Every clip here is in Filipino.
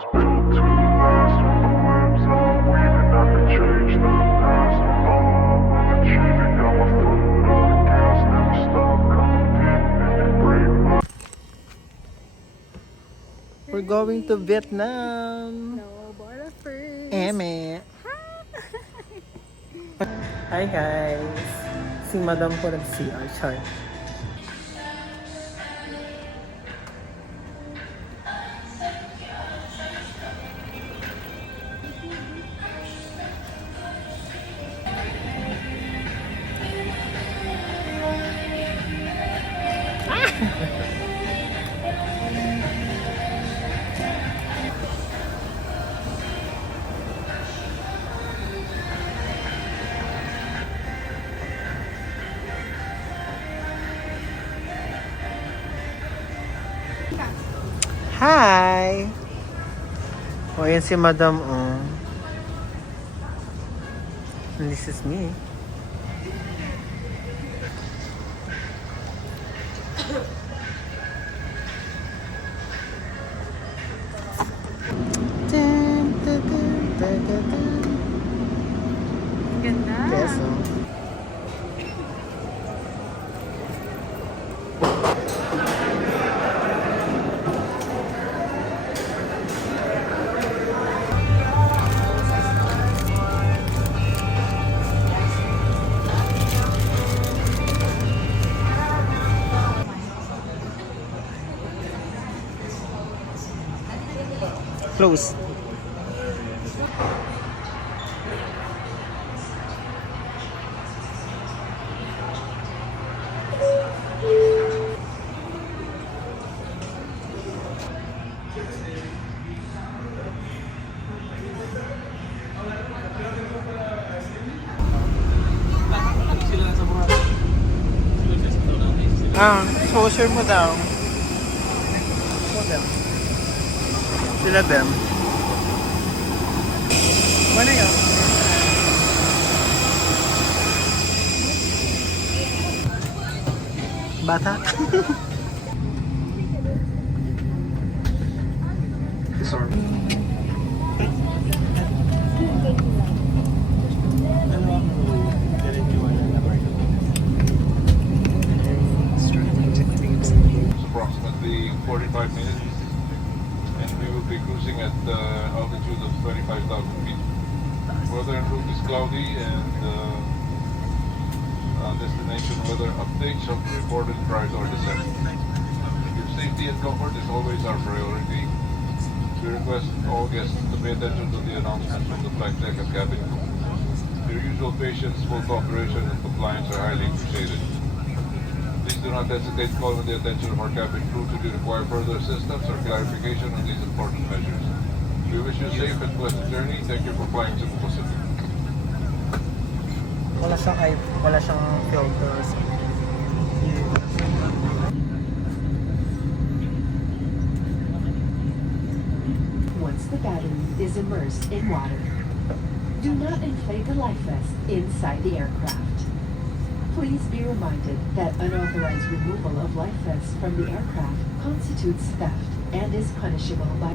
was built to last. With the webs I'm weaving, I could change the past. With all I'm achieving, got my foot on the gas. Never stop competing if you break my. We're going to Vietnam. No, Bora first. Eme. Hi guys. Si Madam po nag-CR. Char. Hi! O, yan si Madam, oh. And this is me. Ganda. Yes, oh. Close. Exposure mo daw. Show them. Sila them. Ano yun? Bata? Sorry. Approximately 45 minutes, and we will be cruising at altitude of 25,000 feet. Weather en route is cloudy, and destination weather updates shall be reported prior to our descent. Your safety and comfort is always our priority. We request all guests to pay attention to the announcements from the flight deck and cabin crew. Your usual patience, full cooperation, and compliance are highly appreciated. Please do not hesitate to call on the attention of our cabin crew should you require further assistance or clarification on these important measures. We wish you a safe and pleasant journey. Thank you for flying Cebu Pacific. Wala siyang filters. Once the battery is immersed in water, do not inflate the life vest inside the aircraft. Please be reminded that unauthorized removal of life vests from the aircraft constitutes theft and is punishable by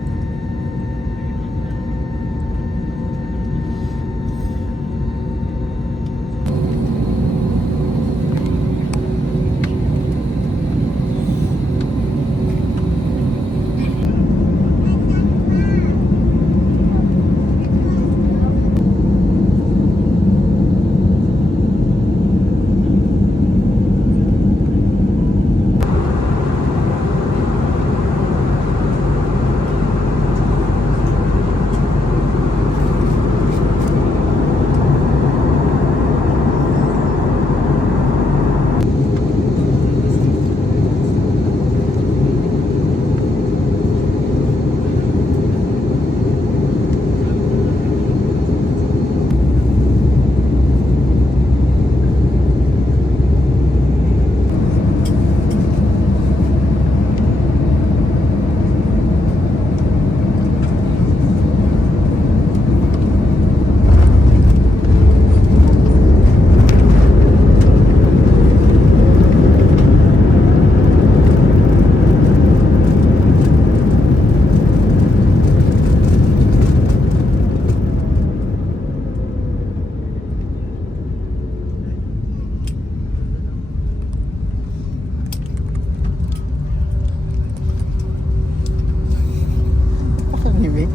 tahimik.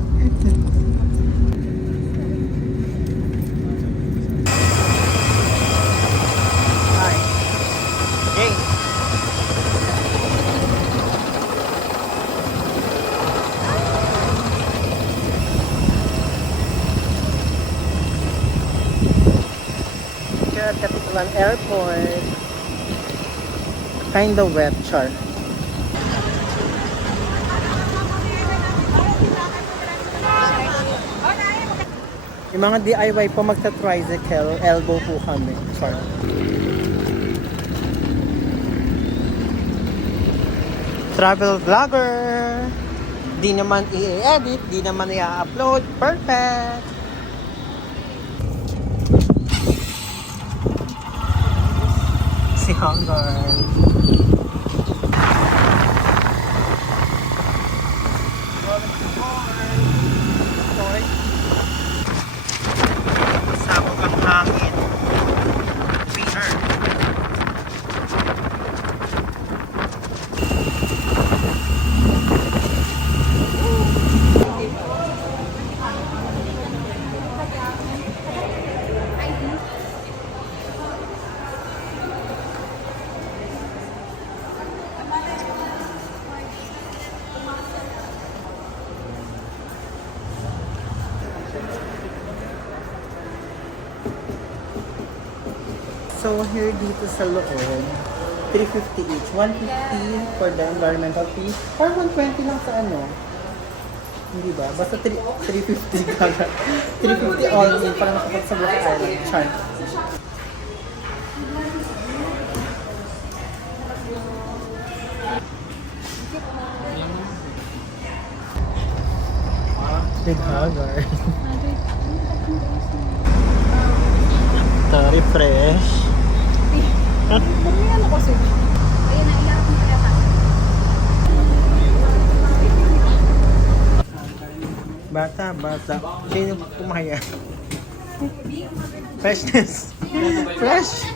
Hi. Hey. Here at Capitulan Airport. Kinda wet, Char. Yung mga DIY po magta-tricycle, elbow po kami. Char. Travel vlogger! Di naman i-edit, di naman i-upload. Perfect! Si Honggar. Sabog ang hangin. Winner. So here dito sa loob, 350 each. 150 for the environmental fee. Or 120 lang sa ano. Hindi ba? Basta 350 gaga. 350 all in para makapagsagot sa island. Char. Big Hagar. Ito, refresh. Bumili ko kasi. Ayun na, ilarap mo kaya ka. Bata. Sino kumaya? Freshness. Fresh.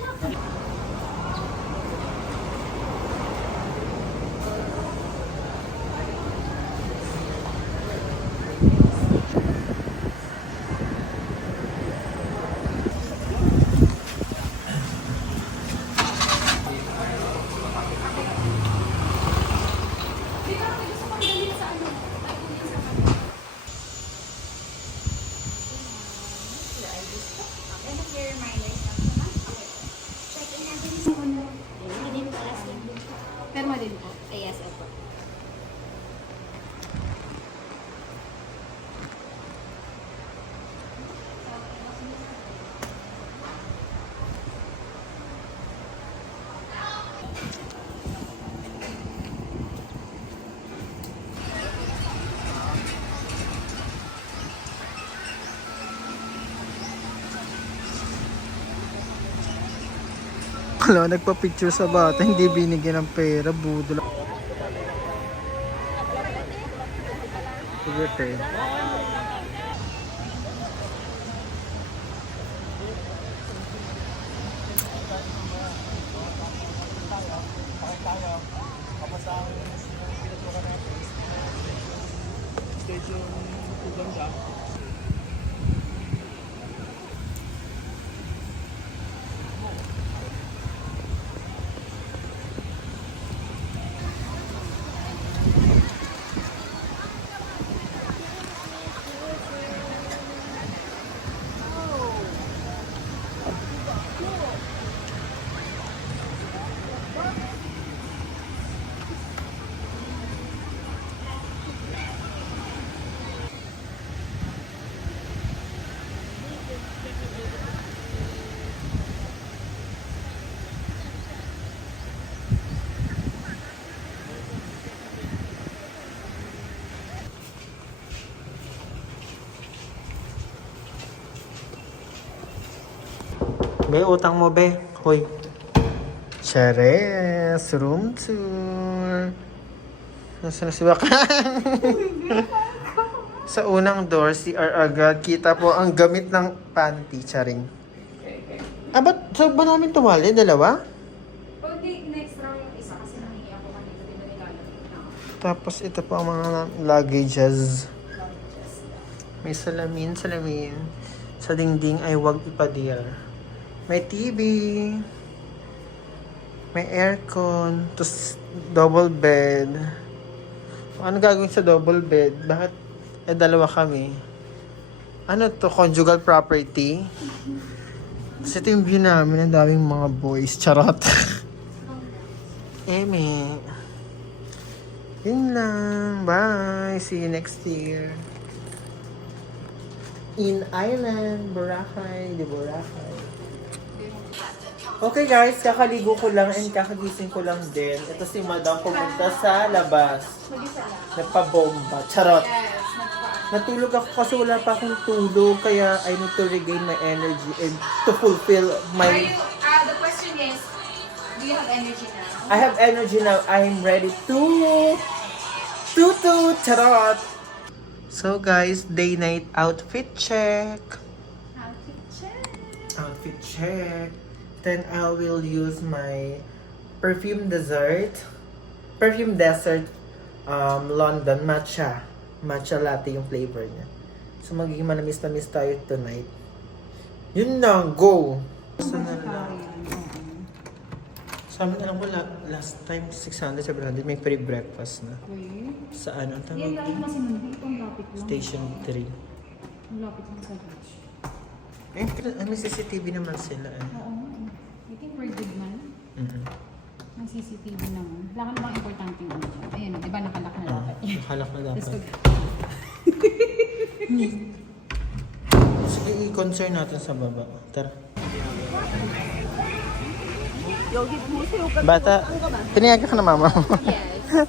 Perma din po. Yes, opo. Wala, nagpa-picture sa bata, hindi binigyan ng pera, budol. Sige, te. Be, utang mo, be. Hoy. Chares, room tour. Nasaan na si Baka? Sa unang door, CR agad. Kita po ang gamit ng panty, charing. Ba't saan ba namin tumali? Dalawa? Pag next round yung isa kasi nangiyak ko kanina, di ba nilalagay na? Tapos ito po ang mga luggages. May salamin. Sa dingding ay huwag ipadir. May TV. May aircon. Tapos double bed. Ano gagawin sa double bed? Bakit? Dalawa kami. Ano to? Conjugal property? Kasi ito yung view namin. Ang daming mga boys. Charot. Eme. Yun lang. Bye. See you next year. In Island, Boracay, de Boracay. Okay guys, kakaligo ko lang and kakagising ko lang din. Ito si Madam pumunta sa labas. Nagpabomba. Charot. Natulog ako kasi wala pa akong tulog. Kaya I need to regain my energy and to fulfill my... The question is, do you have energy now? I have energy now. I'm ready to... Charot. So guys, day-night outfit check. Outfit check. Then I will use my perfume desert London matcha latte yung flavor niya. So magiging manamis-namis tayo tonight. Yun na, go! Sabi na lang ko last time 600, 700 may free breakfast na. Sa ano? Yan lang kasi nung itong lapit lang. Station 3. Ang lapit lang sa beach. May CCTV naman sila eh. Oo. I think we're good man. Ang CCTV naman. Wala ka namang importante yung ano dyan. Ayun, di ba nakalak na dapat? Nakalak na Let's dapat. go. Sige, i-concern natin sa baba. Tara. Bata, pinayagan ka na mama mo. Yes.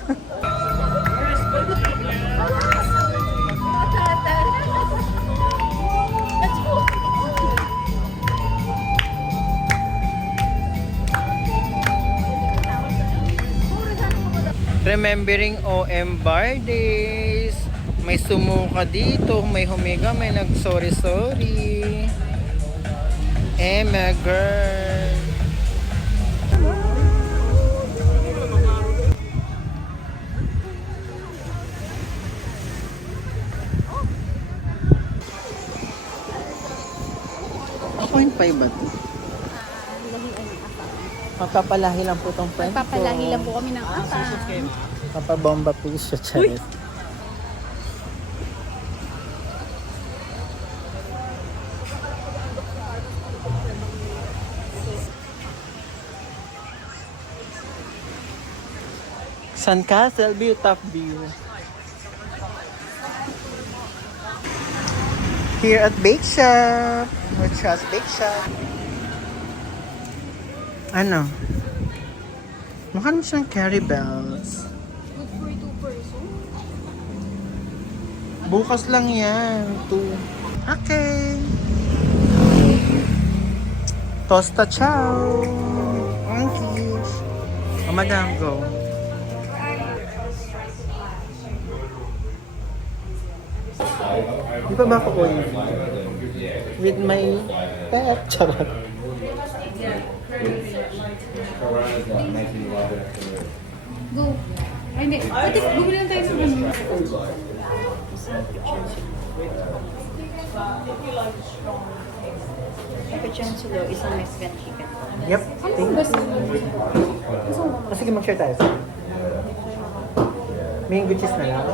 Remembering OM Bar Days. May sumuka dito, may humiga, may nag-sorry. My girl. Point 5 ba ito? Magpapalahi lang po itong friend ko. Papalahi lang po kami ng asa. Papabomba po siya, Charis. Sandcastle view, top view. Here at Bake Shop. Trust Bake Shop. Ano? Mukha naman siyang carry bells. Good for 2 person. Bukas lang yan. 2. Okay. Tosta chow. Monkey. Oh, madam, go. Di ba ba ako with my pet? Charot. Go. Ay, hindi. Pati, bumili lang tayo sa ano. Pepperoni silo, isang Mexican chicken. Yep. Ano ang gusto mo? Sige, mag-share tayo. Mango cheese na lang.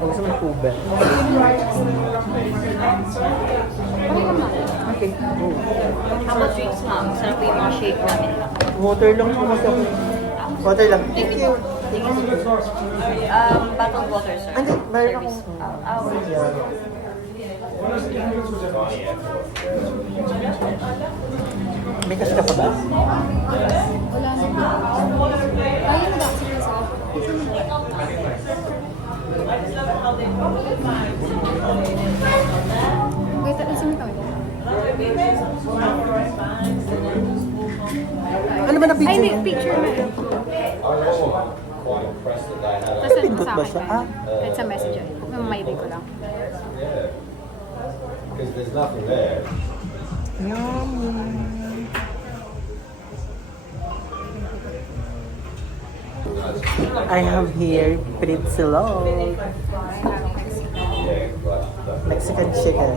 O gusto mo ng Uber? Okay. Go. How about drinks, ma'am? Sarap po yung mga shake namin lang. Water lang po kasi ako. Water lang. Thank you. Bottled water, sir. Hindi, meron akong... Service. Yeah. May kasi ka pa ba? Wala na. Kaya na ba? Sige sa Okay, tapusin mo tayo. Ano ba na Ay, picture? hindi. Picture mo. Tapos ano Pindot sa ba akin? siya? Ah. It's a message. May ko lang. Because there's nothing there. Yummy. I have here pretzel. Mexican chicken.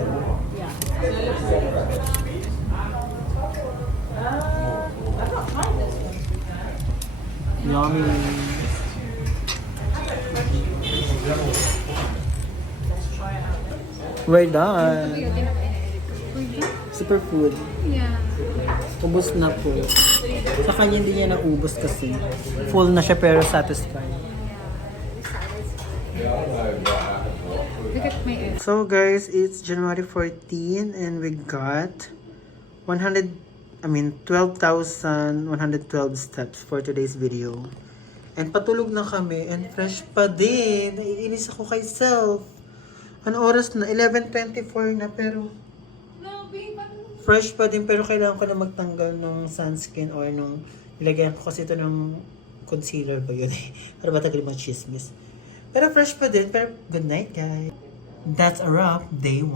Yummy. We're done. Superfood. Yeah. Ubus na po. Sa kanya hindi niya naubos kasi. Full na siya pero satisfied. Look at my ex. So guys, it's January 14 and we got 12,112 steps for today's video. And patulog na kami and fresh pa din. Naiinis ako kay self. Ano oras na? 11:24 na pero fresh pa din pero kailangan ko na magtanggal ng sunscreen or nung ilagyan ko kasi ito ng concealer ba yun eh. Para matagal mga chismis. Pero fresh pa din. Pero good night guys. That's a wrap. Day 1.